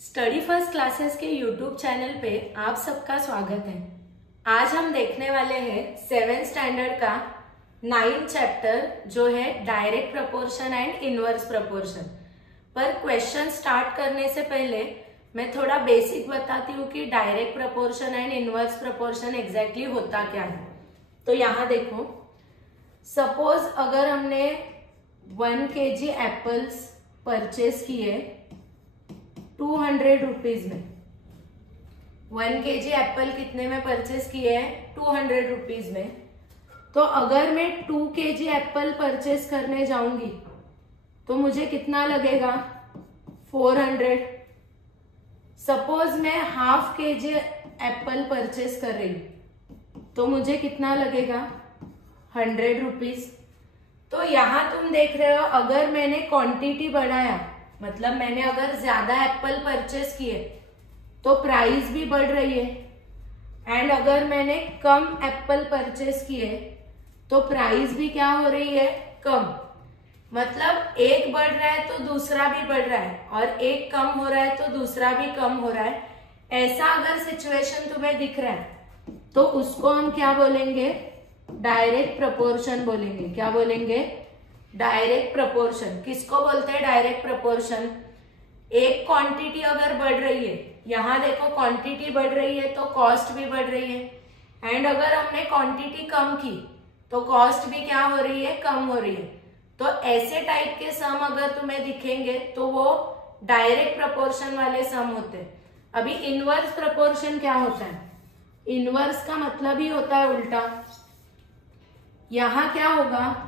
Study first classes के YouTube channel पे आप सबका स्वागत है। आज हम देखने वाले हैं 7th स्टैंडर्ड का 9th चैप्टर जो है direct proportion and inverse proportion. पर क्वेश्चन स्टार्ट करने से पहले मैं थोड़ा बेसिक बताती हूँ कि direct proportion and inverse proportion exactly होता क्या है। तो यहाँ देखो, सपोज अगर हमने 1 kg एप्पल्स परचेज किए 200 रुपीज में। 1 kg एप्पल कितने में परचेज किए हैं? 200 रुपीज में। तो अगर मैं 2 kg एप्पल परचेज करने जाऊंगी तो मुझे कितना लगेगा? 400। सपोज मैं हाफ kg एप्पल परचेज कर रही तो मुझे कितना लगेगा? 100 रुपीज। तो यहां तुम देख रहे हो, अगर मैंने क्वांटिटी बढ़ाया, मतलब मैंने अगर ज्यादा एप्पल परचेस किए तो प्राइस भी बढ़ रही है, एंड अगर मैंने कम एप्पल परचेस किए तो प्राइस भी क्या हो रही है? कम। मतलब एक बढ़ रहा है तो दूसरा भी बढ़ रहा है, और एक कम हो रहा है तो दूसरा भी कम हो रहा है। ऐसा अगर सिचुएशन तुम्हें दिख रहा है तो उसको हम क्या बोलेंगे? डायरेक्ट प्रपोर्शन बोलेंगे। क्या बोलेंगे? Direct proportion. किसको बोलते हैं डायरेक्ट प्रपोर्शन? एक क्वांटिटी अगर बढ़ रही है, यहां देखो क्वांटिटी बढ़ रही है तो कॉस्ट भी बढ़ रही है, एंड अगर हमने क्वांटिटी कम की तो कॉस्ट भी क्या हो रही है? कम हो रही है। तो ऐसे टाइप के सम अगर तुम्हें दिखेंगे तो वो डायरेक्ट प्रपोर्शन वाले सम होते हैं। अभी इनवर्स प्रपोर्शन क्या होता है? इनवर्स का मतलब ही होता है उल्टा। यहां क्या होगा?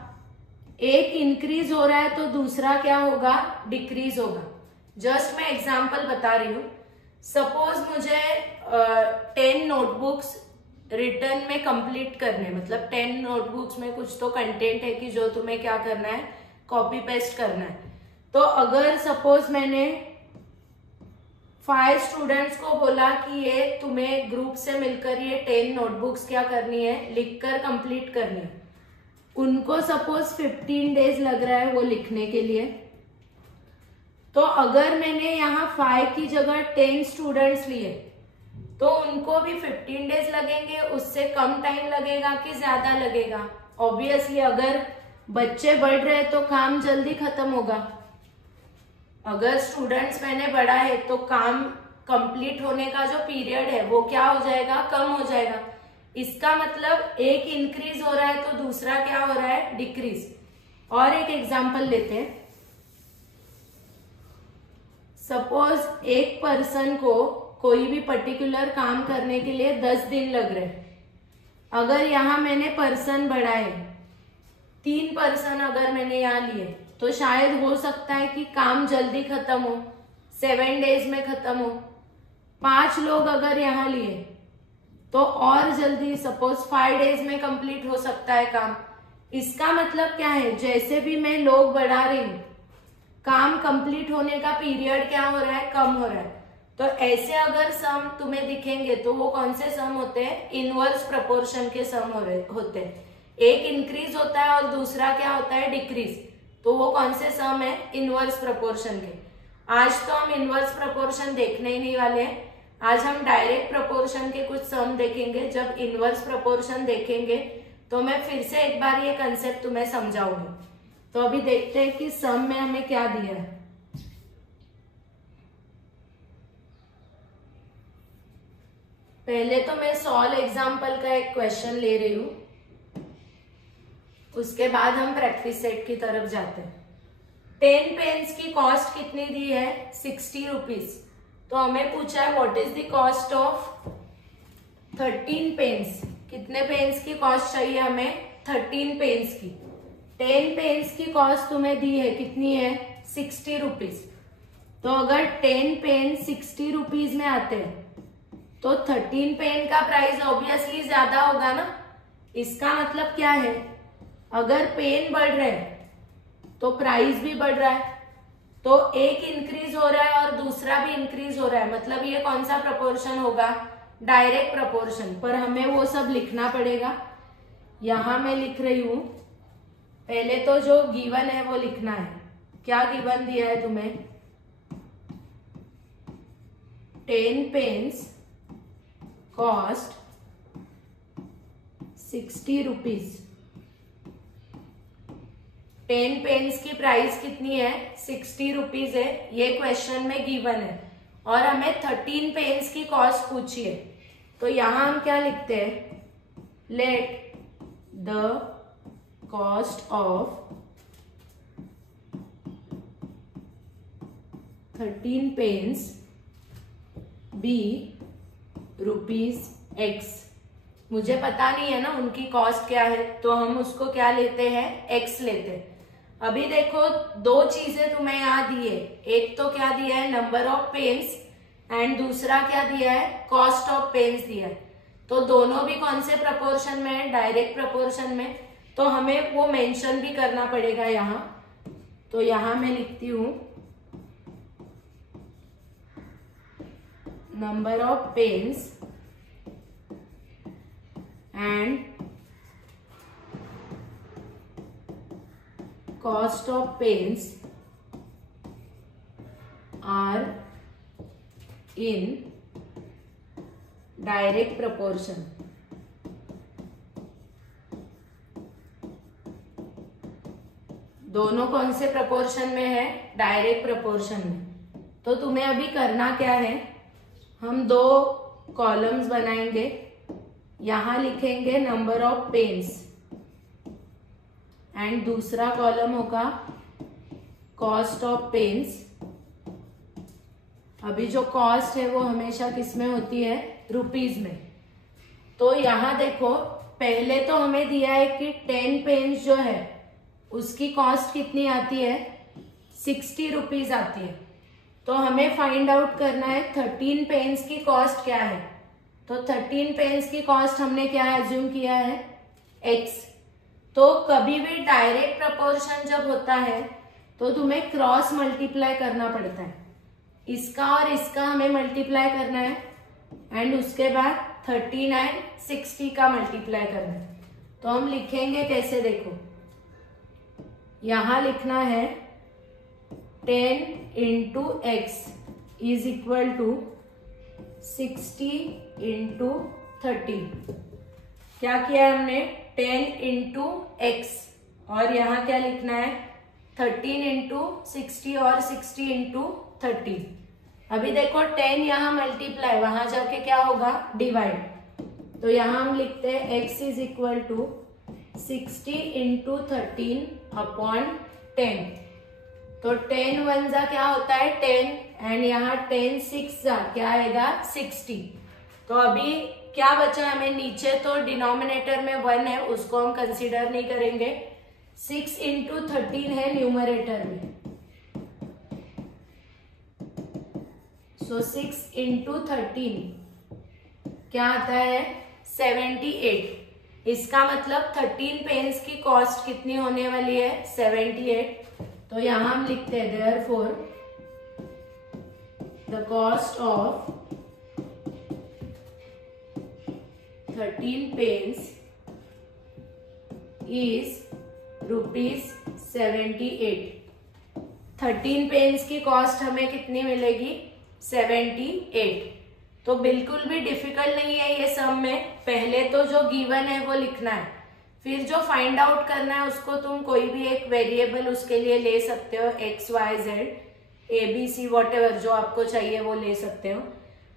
एक इंक्रीज हो रहा है तो दूसरा क्या होगा? डिक्रीज होगा। जस्ट मैं एग्जांपल बता रही हूं। सपोज मुझे 10 नोटबुक्स रिटर्न में कंप्लीट करने, मतलब 10 नोटबुक्स में कुछ तो कंटेंट है कि जो तुम्हें क्या करना है? कॉपी पेस्ट करना है। तो अगर सपोज मैंने 5 स्टूडेंट्स को बोला कि ये तुम्हें ग्रुप से मिलकर ये 10 नोटबुक्स क्या करनी है? लिखकर कंप्लीट करनी है। उनको सपोज 15 डेज लग रहा है वो लिखने के लिए। तो अगर मैंने यहाँ 5 की जगह 10 स्टूडेंट्स लिए तो उनको भी 15 डेज लगेंगे। उससे कम टाइम लगेगा कि ज्यादा लगेगा? ऑब्वियसली अगर बच्चे बढ़ रहे हैं तो काम जल्दी खत्म होगा। अगर स्टूडेंट्स मैंने बढ़ा है तो काम कंप्लीट होने का जो पीरियड है वो क्या हो जाएगा? कम हो जाएगा। इसका मतलब एक इंक्रीज हो रहा है तो दूसरा क्या हो रहा है? डिक्रीज। और एक एग्जांपल लेते हैं। सपोज एक पर्सन को कोई भी पर्टिकुलर काम करने के लिए 10 दिन लग रहे हैं। अगर यहां मैंने पर्सन बढ़ाए, 3 पर्सन अगर मैंने यहां लिए तो शायद हो सकता है कि काम जल्दी खत्म हो, 7 डेज में खत्म हो। 5 लोग अगर यहां लिए तो और जल्दी, सपोज 5 डेज में कंप्लीट हो सकता है काम। इसका मतलब क्या है? जैसे भी मैं लोग बढ़ा रही हूं, काम कंप्लीट होने का पीरियड क्या हो रहा है? कम हो रहा है। तो ऐसे अगर सम तुम्हें दिखेंगे तो वो कौन से सम होते हैं? इनवर्स प्रपोर्शन के सम होते हैं। एक इंक्रीज होता है और दूसरा क्या होता है? डिक्रीज। तो वो कौन से सम है? इनवर्स प्रपोर्शन के। आज तो हम इनवर्स प्रपोर्शन देखने ही नहीं वाले हैं। आज हम डायरेक्ट प्रपोर्शन के कुछ सम देखेंगे। जब इनवर्स प्रपोर्शन देखेंगे तो मैं फिर से एक बार ये कंसेप्ट तुम्हें समझाऊंगी। तो अभी देखते हैं कि सम में हमें क्या दिया है। पहले तो मैं सॉल्व एग्जाम्पल का एक क्वेश्चन ले रही हूं, उसके बाद हम प्रैक्टिस सेट की तरफ जाते हैं। 10 पेन्स की कॉस्ट कितनी दी है? 60 रुपीज। तो हमें पूछा है what is the cost of 13 pens. कितने पेन्स की कॉस्ट चाहिए हमें? 13 पेन्स की। 10 पेन्स की कॉस्ट तुम्हें दी है, कितनी है? 60 रुपीज। तो अगर 10 पेन 60 रुपीज में आते हैं तो 13 पेन का प्राइस ऑब्वियसली ज्यादा होगा ना। इसका मतलब क्या है? अगर पेन बढ़ रहे हैं तो प्राइस भी बढ़ रहा है। तो एक इंक्रीज हो रहा है और दूसरा भी इंक्रीज हो रहा है, मतलब ये कौन सा प्रपोर्शन होगा? Direct proportion. पर हमें वो सब लिखना पड़ेगा। यहां मैं लिख रही हूं। पहले तो जो गिवन है वो लिखना है। क्या गिवन दिया है तुम्हें? 10 pens कॉस्ट 60 रुपीज। 10 पेन्स की प्राइस कितनी है? 60 रुपीज है, ये क्वेश्चन में गिवन है और हमें 13 पेन्स की कॉस्ट पूछी है। तो यहां हम क्या लिखते हैं? Let the cost of 13 pens be ₹X। मुझे पता नहीं है ना उनकी कॉस्ट क्या है, तो हम उसको क्या लेते हैं? X लेते हैं। अभी देखो दो चीजें तुम्हें यहाँ दी है, एक तो क्या दिया है? नंबर ऑफ पेन्स, एंड दूसरा क्या दिया है? कॉस्ट ऑफ पेन्स दिया है। तो दोनों भी कौन से प्रपोर्शन में है? डायरेक्ट प्रपोर्शन में। तो हमें वो मेंशन भी करना पड़ेगा यहाँ। तो यहाँ मैं लिखती हूं number of pens and cost of pens are in direct proportion। दोनों कौन से प्रपोर्शन में है? डायरेक्ट प्रपोर्शन में। तो तुम्हें अभी करना क्या है? हम दो कॉलम्स बनाएंगे, यहां लिखेंगे नंबर ऑफ पेन्स एंड दूसरा कॉलम होगा कॉस्ट ऑफ पेन्स। अभी जो कॉस्ट है वो हमेशा किस में होती है? रुपीज में। तो यहां देखो पहले तो हमें दिया है कि 10 पेन्स जो है उसकी कॉस्ट कितनी आती है? 60 रुपीज आती है। तो हमें फाइंड आउट करना है 13 पेन्स की कॉस्ट क्या है। तो 13 पेन्स की कॉस्ट हमने क्या एज्यूम किया है? X। तो कभी भी डायरेक्ट प्रपोर्शन जब होता है तो तुम्हें क्रॉस मल्टीप्लाई करना पड़ता है। इसका और इसका हमें मल्टीप्लाई करना है एंड उसके बाद 13 एंड 60 का मल्टीप्लाई करना है। तो हम लिखेंगे कैसे? देखो यहां लिखना है 10 into x is equal to 60 into 30। क्या किया है हमने? 10 इंटू एक्स और यहाँ क्या लिखना है? 13 इंटू 60 और 60 इंटू 30। अभी देखो 10 यहाँ मल्टीप्लाई, वहां जाके क्या होगा? डिवाइड। तो यहाँ हम लिखते हैं x is equal to 60 into 13 upon 10। तो 10 वन जा क्या होता है? 10 एंड यहाँ 10 6 जा क्या आएगा? 60। तो अभी क्या बचा हमें? नीचे तो डिनोमिनेटर में 1 है, उसको हम कंसीडर नहीं करेंगे। 6 इंटू 13 है न्यूमरेटर में। सो 6 इंटू 13 क्या आता है? 78। इसका मतलब 13 पेन्स की कॉस्ट कितनी होने वाली है? 78। तो यहां हम लिखते हैं therefore the cost of 13 pens is ₹78। 13 pens की कॉस्ट हमें कितनी मिलेगी? 78। तो बिल्कुल भी डिफिकल्ट नहीं है ये सम में। पहले तो जो गिवन है वो लिखना है, फिर जो फाइंड आउट करना है उसको तुम कोई भी एक वेरिएबल उसके लिए ले सकते हो, x y z ABC whatever जो आपको चाहिए वो ले सकते हो।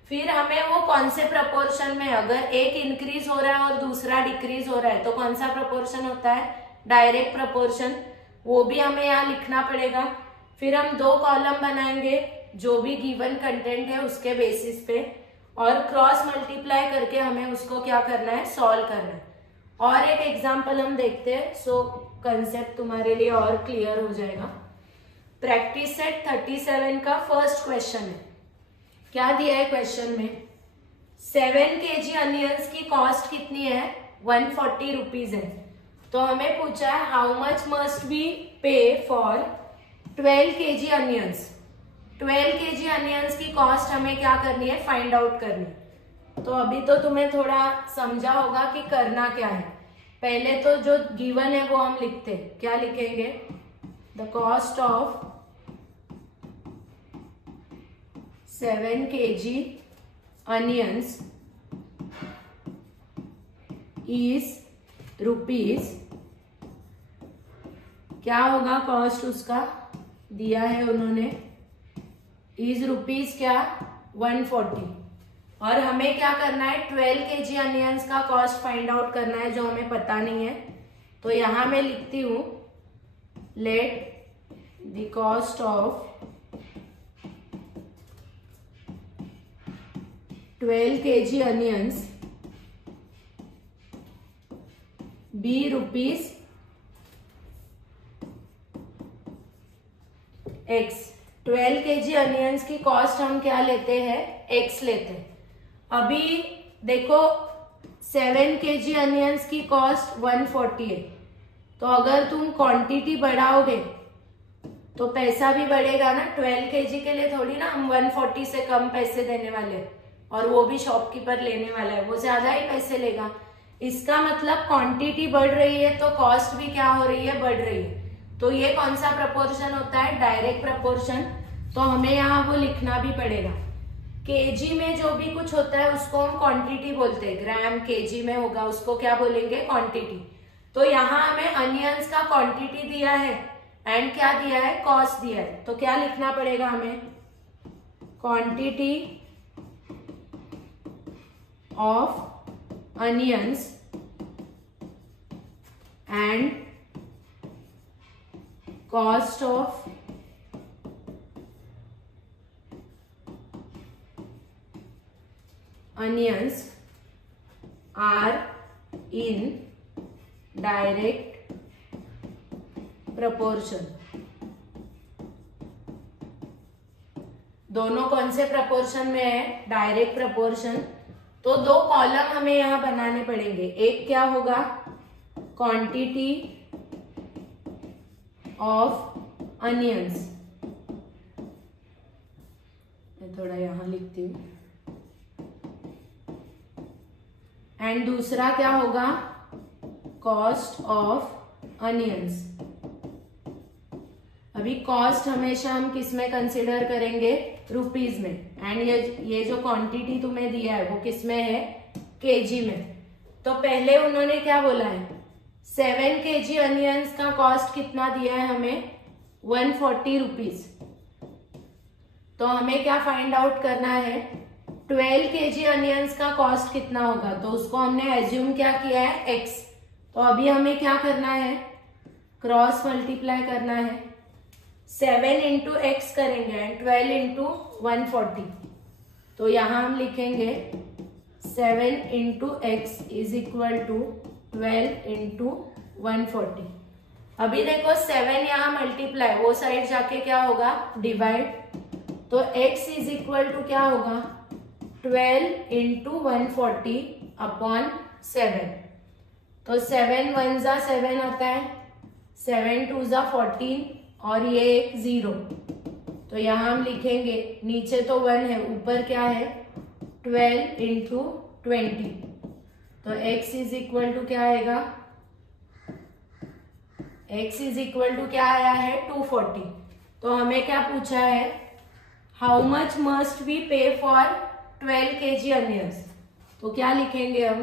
फिर हमें वो कौन से प्रपोर्शन में, अगर एक इंक्रीज हो रहा है और दूसरा डिक्रीज हो रहा है तो कौन सा प्रपोर्शन होता है? Direct proportion. वो भी हमें यहाँ लिखना पड़ेगा। फिर हम दो कॉलम बनाएंगे जो भी गिवन कंटेंट है उसके बेसिस पे, और क्रॉस मल्टीप्लाई करके हमें उसको क्या करना है? सॉल्व करना है। और एक एग्जाम्पल हम देखते हैं, सो कंसेप्ट तुम्हारे लिए और क्लियर हो जाएगा। प्रैक्टिस सेट 37 का फर्स्ट क्वेश्चन है। क्या दिया है क्वेश्चन में? 7 kg अनियंस की कॉस्ट कितनी है? 140 रुपीज है। तो हमें पूछा है हाउ मच मस्ट बी पे for 12 kg onions. 12 kg onions की कॉस्ट हमें क्या करनी है? फाइंड आउट करनी है। तो अभी तो तुम्हें थोड़ा समझा होगा कि करना क्या है। पहले तो जो गिवन है वो हम लिखते, क्या लिखेंगे? The cost of 7 kg onions is rupees, क्या होगा कॉस्ट उसका दिया है उन्होंने, इज रुपीज क्या 140, और हमें क्या करना है 12 kg अनियंस का कॉस्ट फाइंड आउट करना है जो हमें पता नहीं है। तो यहां मैं लिखती हूं late the cost of 12 kg onions be rupees x। 12 kg onions की कॉस्ट हम क्या लेते हैं x लेते हैं। अभी देखो 7 kg अनियंस की कॉस्ट 140 है, तो अगर तुम क्वांटिटी बढ़ाओगे तो पैसा भी बढ़ेगा ना। 12 kg के लिए थोड़ी ना हम 140 से कम पैसे देने वाले, और वो भी शॉपकीपर लेने वाला है, वो ज्यादा ही पैसे लेगा। इसका मतलब क्वांटिटी बढ़ रही है तो कॉस्ट भी क्या हो रही है, बढ़ रही है। तो ये कौन सा प्रपोर्शन होता है, डायरेक्ट प्रपोर्शन। तो हमें यहाँ वो लिखना भी पड़ेगा। केजी में जो भी कुछ होता है उसको हम क्वांटिटी बोलते हैं, ग्राम केजी में होगा उसको क्या बोलेंगे, क्वांटिटी। तो यहाँ हमें अनियंस का क्वांटिटी दिया है एंड क्या दिया है, कॉस्ट दिया है। तो क्या लिखना पड़ेगा हमें, quantity of onions and cost of onions are in direct proportion। दोनों कौन से प्रपोर्शन में है, डायरेक्ट प्रपोर्शन। तो दो कॉलम हमें यहां बनाने पड़ेंगे। एक क्या होगा, क्वांटिटी ऑफ अनियंस, मैं थोड़ा यहां लिखती हूं, एंड दूसरा क्या होगा, कॉस्ट ऑफ अनियंस। अभी कॉस्ट हमेशा हम किस में कंसिडर करेंगे, रुपीज में, एंड ये जो क्वांटिटी तुम्हें दिया है वो किस में है, केजी में। तो पहले उन्होंने क्या बोला है, 7 kg अनियंस का कॉस्ट कितना दिया है हमें, 140 रुपीज। तो हमें क्या फाइंड आउट करना है, 12 kg अनियंस का कॉस्ट कितना होगा। तो उसको हमने एज्यूम क्या किया है, x। तो अभी हमें क्या करना है, क्रॉस मल्टीप्लाई करना है, 7 इंटू एक्स करेंगे एंड 12 इंटू 140। तो यहां हम लिखेंगे 7 into x is equal to 12 into 140। अभी देखो 7 यहां मल्टीप्लाई, वो साइड जाके क्या होगा, डिवाइड। तो x इज इक्वल टू क्या होगा, 12 इंटू 140 अपॉन 7। तो 7 1 जा 7 आता है, 7 2 जा 14, और ये एक 0। तो यहां हम लिखेंगे, नीचे तो 1 है, ऊपर क्या है 12 इंटू 20। तो x इज इक्वल टू क्या आएगा, x इज इक्वल टू क्या आया है 240। तो हमें क्या पूछा है, हाउ मच मस्ट वी पे फॉर 12 kg अनियंस। तो क्या लिखेंगे हम,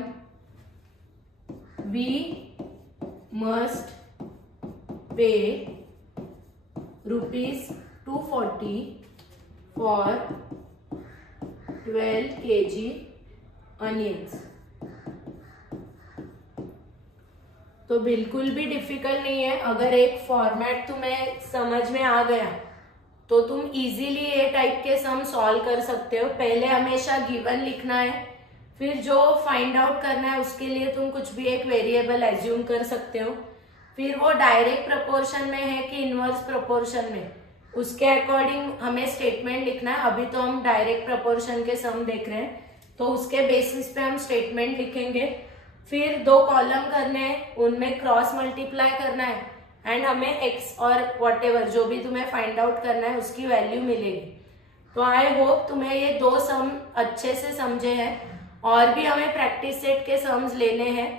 we must pay ₹240 for 12 kg onions. तो बिल्कुल भी डिफिकल्ट नहीं है। अगर एक फॉर्मेट तुम्हें समझ में आ गया तो तुम इजीली ये टाइप के सम सॉल्व कर सकते हो। पहले हमेशा गिवन लिखना है, फिर जो फाइंड आउट करना है उसके लिए तुम कुछ भी एक वेरिएबल एज्यूम कर सकते हो। फिर वो डायरेक्ट प्रपोर्शन में है कि इनवर्स प्रपोर्शन में, उसके अकॉर्डिंग हमें स्टेटमेंट लिखना है। अभी तो हम डायरेक्ट प्रपोर्शन के सम देख रहे हैं, तो उसके बेसिस पे हम स्टेटमेंट लिखेंगे। फिर 2 कॉलम करने हैं, उनमें क्रॉस मल्टीप्लाई करना है एंड हमें x और व्हाटएवर जो भी तुम्हें फाइंड आउट करना है उसकी वैल्यू मिलेगी। तो आई होप तुम्हें ये 2 सम अच्छे से समझे हैं। और भी हमें प्रैक्टिस सेट के सम्स लेने हैं,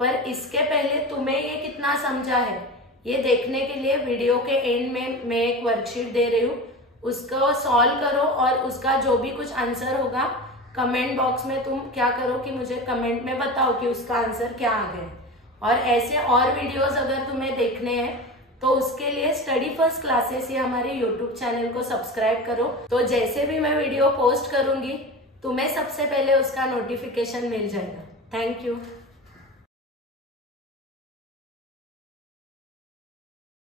पर इसके पहले तुम्हें ये कितना समझा है ये देखने के लिए वीडियो के एंड में मैं एक वर्कशीट दे रही हूँ, उसको सॉल्व करो और उसका जो भी कुछ आंसर होगा कमेंट बॉक्स में तुम क्या करो कि मुझे कमेंट में बताओ कि उसका आंसर क्या आ गया। और ऐसे और वीडियोस अगर तुम्हें देखने हैं तो उसके लिए स्टडी फर्स्ट क्लासेस ये हमारे यूट्यूब चैनल को सब्सक्राइब करो। तो जैसे भी मैं वीडियो पोस्ट करूंगी तुम्हें सबसे पहले उसका नोटिफिकेशन मिल जाएगा। Thank you.